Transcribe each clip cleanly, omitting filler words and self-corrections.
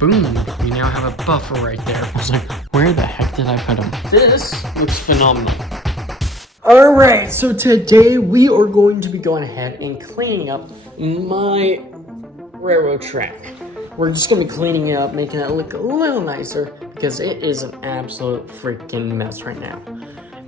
Boom, we now have a buffer right there. I was like, where the heck did I put them? This looks phenomenal. All right, so today we are going to be going ahead and cleaning up my railroad track. We're just gonna be cleaning it up, making it look a little nicer because it is an absolute freaking mess right now.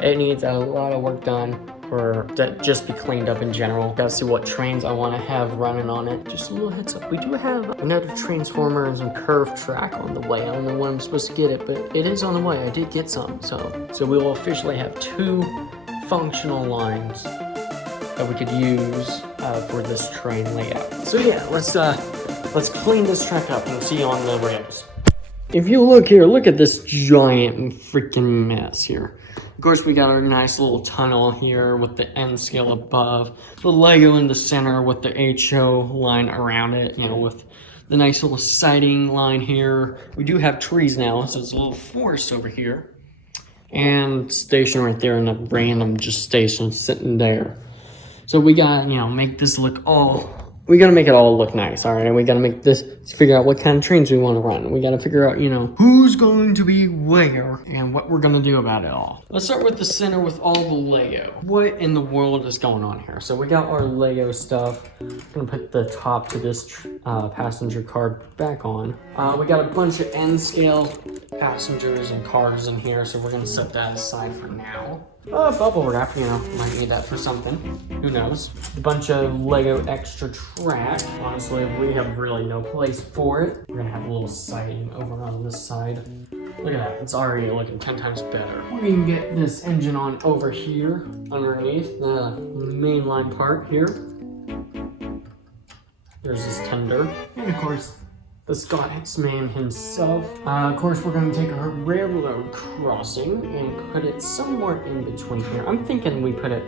It needs a lot of work done for that just be cleaned up in general. Gotta see what trains I want to have running on it. Just a little heads up, we do have another transformer and some curved track on the way. I don't know when I'm supposed to get it, but it is on the way. I did get some, so we will officially have 2 functional lines that we could use for this train layout. So yeah, let's clean this track up and see you on the rails. If you look here, look at this giant freaking mess here. Of course, we got our nice little tunnel here with the end scale above, the Lego in the center with the HO line around it, you know, with the nice little siding line here. We do have trees now, so it's a little forest over here. And station right there, and a random just station sitting there. So we got, you know, make this look we gotta make it all look nice, all right? And we gotta make this, figure out what kind of trains we want to run. We gotta figure out, you know, who's going to be where and what we're gonna do about it all. Let's start with the center with all the Lego. What in the world is going on here? So we got our Lego stuff. I'm gonna put the top to this passenger car back on. We got a bunch of end scale passengers and cars in here, so we're gonna set that aside for now. Bubble wrap, you know, might need that for something. Who knows? A bunch of Lego extra track. Honestly, we have really no place for it. We're gonna have a little siding over on this side. Look at that, it's already looking 10 times better. We can get this engine on over here, underneath the mainline part here. There's this tender. And of course, the Scotsman himself. Of course, we're going to take our railroad crossing and put it somewhere in between here. I'm thinking we put it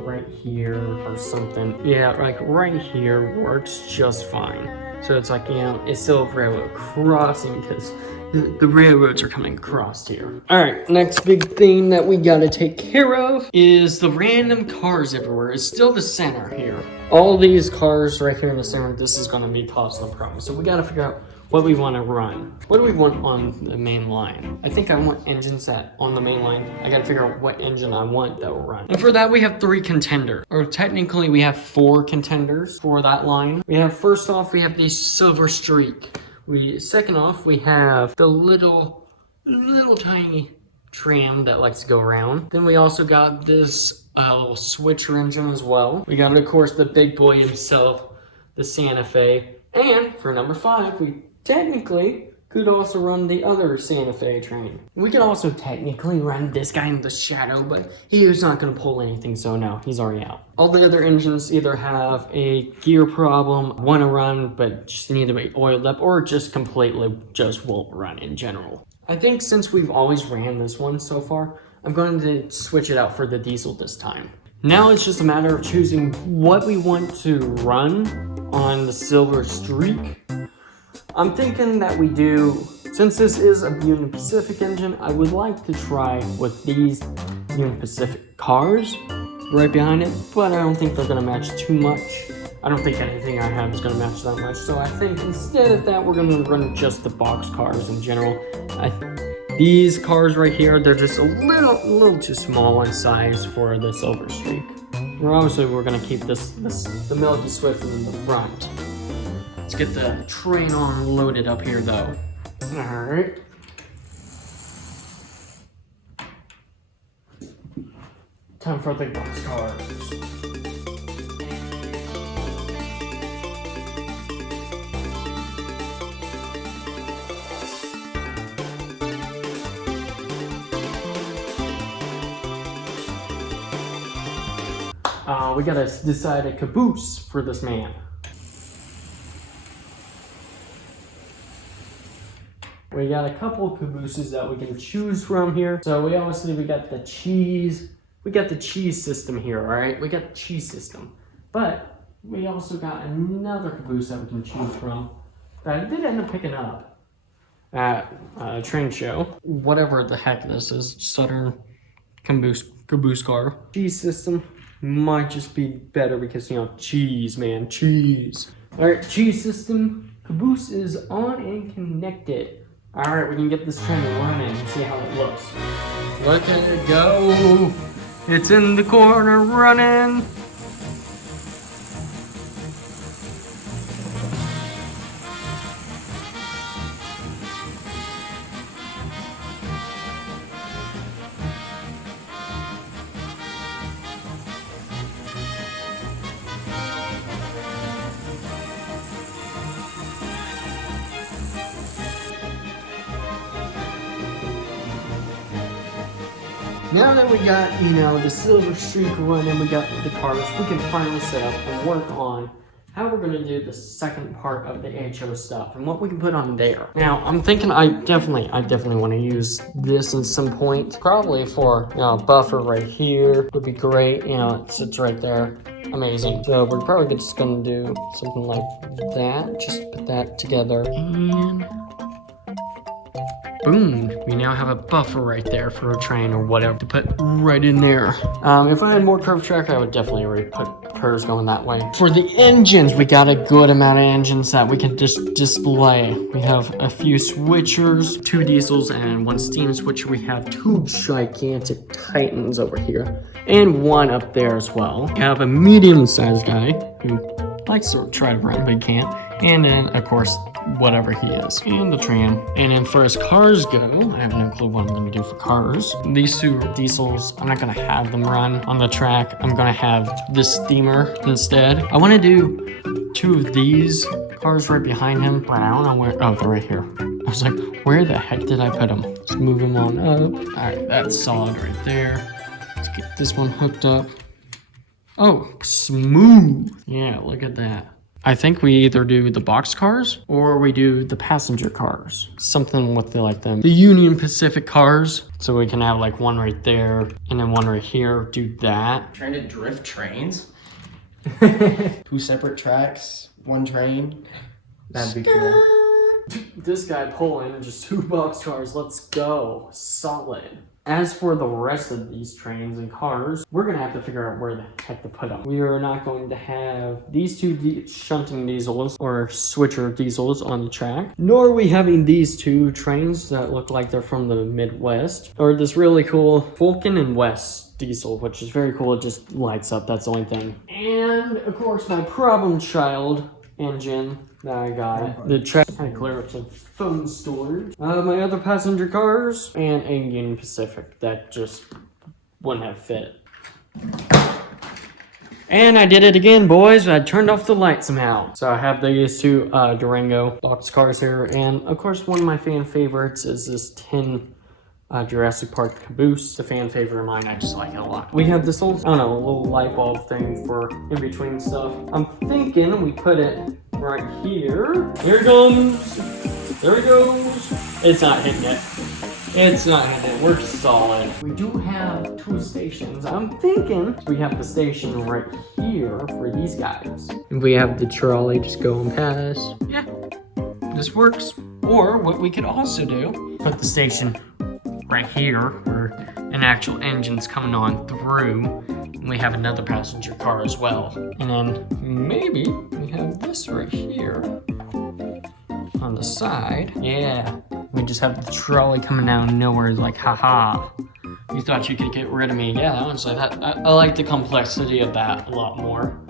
right here or something. Yeah, like right here works just fine. So it's like, you know, it's still a railroad crossing because the railroads are coming across here. All right, next big thing that we got to take care of is the random cars everywhere. It's still the center here. All these cars right here in the center, this is going to be causing a problem. So we got to figure out what we want to run. What do we want on the main line? I think I want engines that on the main line. I got to figure out what engine I want that will run. And for that, we have 3 contenders. Or technically, we have 4 contenders for that line. We have, first off, we have the Silver Streak. Second off, we have the little tiny tram that likes to go around. Then we also got this little switcher engine as well. We got, of course, the big boy himself, the Santa Fe. And for number 5, we technically could also run the other Santa Fe train. We could also technically run this guy in the shadow, but he is not going to pull anything, so no, he's already out. All the other engines either have a gear problem, want to run, but just need to be oiled up, or just completely just won't run in general. I think since we've always ran this one so far, I'm going to switch it out for the diesel this time. Now it's just a matter of choosing what we want to run on the Silver Streak. I'm thinking that we do, since this is a Union Pacific engine, I would like to try with these Union Pacific cars right behind it, but I don't think they're going to match too much. I don't think anything I have is going to match that much, so I think instead of that, we're going to run just the box cars in general. These cars right here, they're just a little too small in size for the Silver Streak. Obviously, we're going to keep the Milky Swift in the front. Let's get the train arm loaded up here, though. All right. Time for the box cars. We gotta decide a caboose for this man. We got a couple cabooses that we can choose from here. So we got the cheese. We got the cheese system here, all right? We got the cheese system. But we also got another caboose that we can choose from that I did end up picking up at a train show. Whatever the heck this is, Southern caboose car. Cheese system might just be better because, you know, cheese, man, cheese. All right, cheese system. Caboose is on and connected. All right, we can get this train running and see how it looks. Look at it go. It's in the corner running. Now that we got, the silver streak running, we got the cars, we can finally set up and work on how we're going to do the second part of the HO stuff and what we can put on there. Now, I'm thinking I definitely want to use this at some point. Probably for, a buffer right here would be great. It sits right there. Amazing. So we're probably just going to do something like that. Just put that together. And boom, we now have a buffer right there for a train or whatever to put right in there. If I had more curved track, I would definitely already put curves going that way. For the engines, we got a good amount of engines that we can just display. We have a few switchers, 2 diesels and 1 steam switcher. We have 2 gigantic Titans over here and 1 up there as well. We have a medium-sized guy who likes to try to run but can't. And then, of course, whatever he is. And the tram. And then for as cars go, I have no clue what I'm going to do for cars. These 2 diesels, I'm not going to have them run on the track. I'm going to have this steamer instead. I want to do 2 of these cars right behind him. But I don't know where. Oh, they're right here. I was like, where the heck did I put them? Let's move them on up. All right, that's solid right there. Let's get this one hooked up. Oh, smooth. Yeah, look at that. I think we either do the box cars or we do the passenger cars. Something with the Union Pacific cars. So we can have like 1 right there and then 1 right here. Do that. Trying to drift trains? 2 separate tracks, 1 train. That'd be cool. This guy pulling just 2 box cars. Let's go. Solid. As for the rest of these trains and cars, we're going to have to figure out where the heck to put them. We are not going to have these 2 shunting diesels or switcher diesels on the track, nor are we having these 2 trains that look like they're from the Midwest, or this really cool Vulcan and West diesel, which is very cool. It just lights up. That's the only thing. And, of course, my problem child engine that I got. The track kind of clear up some phone storage. My other passenger cars and a Union Pacific that just wouldn't have fit. And I did it again, boys. I turned off the light somehow. So I have these 2 Durango box cars here, and of course one of my fan favorites is this tin Jurassic Park caboose. It's a fan favorite of mine. I just like it a lot. We have this little, little light bulb thing for in between stuff. I'm thinking we put it right here. Here it comes. There it goes. It's not hitting it. It's not hitting it. We're solid. We do have 2 stations. I'm thinking we have the station right here for these guys. And we have the trolley just going past. Yeah, this works. Or what we could also do, put the station right here where an actual engine's coming on through. And we have another passenger car as well. And then maybe we have this right here on the side. Yeah, we just have the trolley coming out of nowhere like, haha. You thought you could get rid of me. Yeah, honestly, I like the complexity of that a lot more.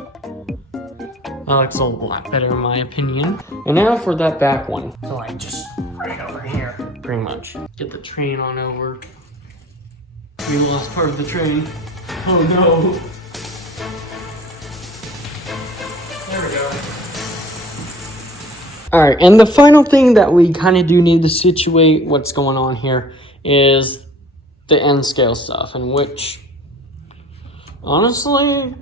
It's a lot better in my opinion. And now for that back one. So like just right over here, pretty much. Get the train on over. We lost part of the train. Oh no. There we go. All right, and the final thing that we kind of do need to situate what's going on here is the N scale stuff, in which, honestly,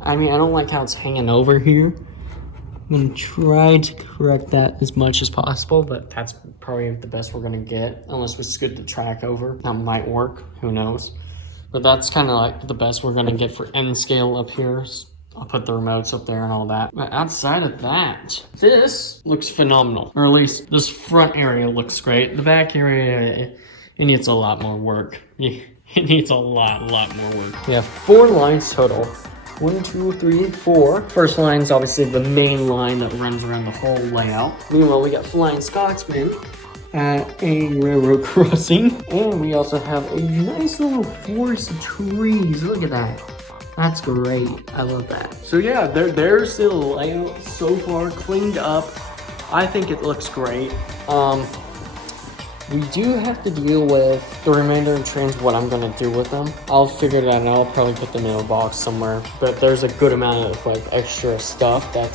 I mean, I don't like how it's hanging over here. I'm gonna try to correct that as much as possible, but that's probably the best we're gonna get, unless we scoot the track over. That might work, who knows? But that's kind of like the best we're gonna get for N scale up here. I'll put the remotes up there and all that. But outside of that, this looks phenomenal. Or at least this front area looks great. The back area, it needs a lot more work. It needs a lot more work. We have 4 lines total. 1, 2, 3, 4. First line is obviously the main line that runs around the whole layout. Meanwhile, we got Flying Scotsman at a railroad crossing. And we also have a nice little forest of trees. Look at that. That's great. I love that. So yeah, there's the layout so far, cleaned up. I think it looks great. We do have to deal with the remainder of trains, what I'm gonna do with them. I'll figure it out and I'll probably put them in a box somewhere. But there's a good amount of like extra stuff that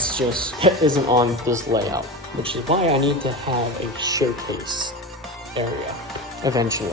isn't on this layout, which is why I need to have a showcase area eventually.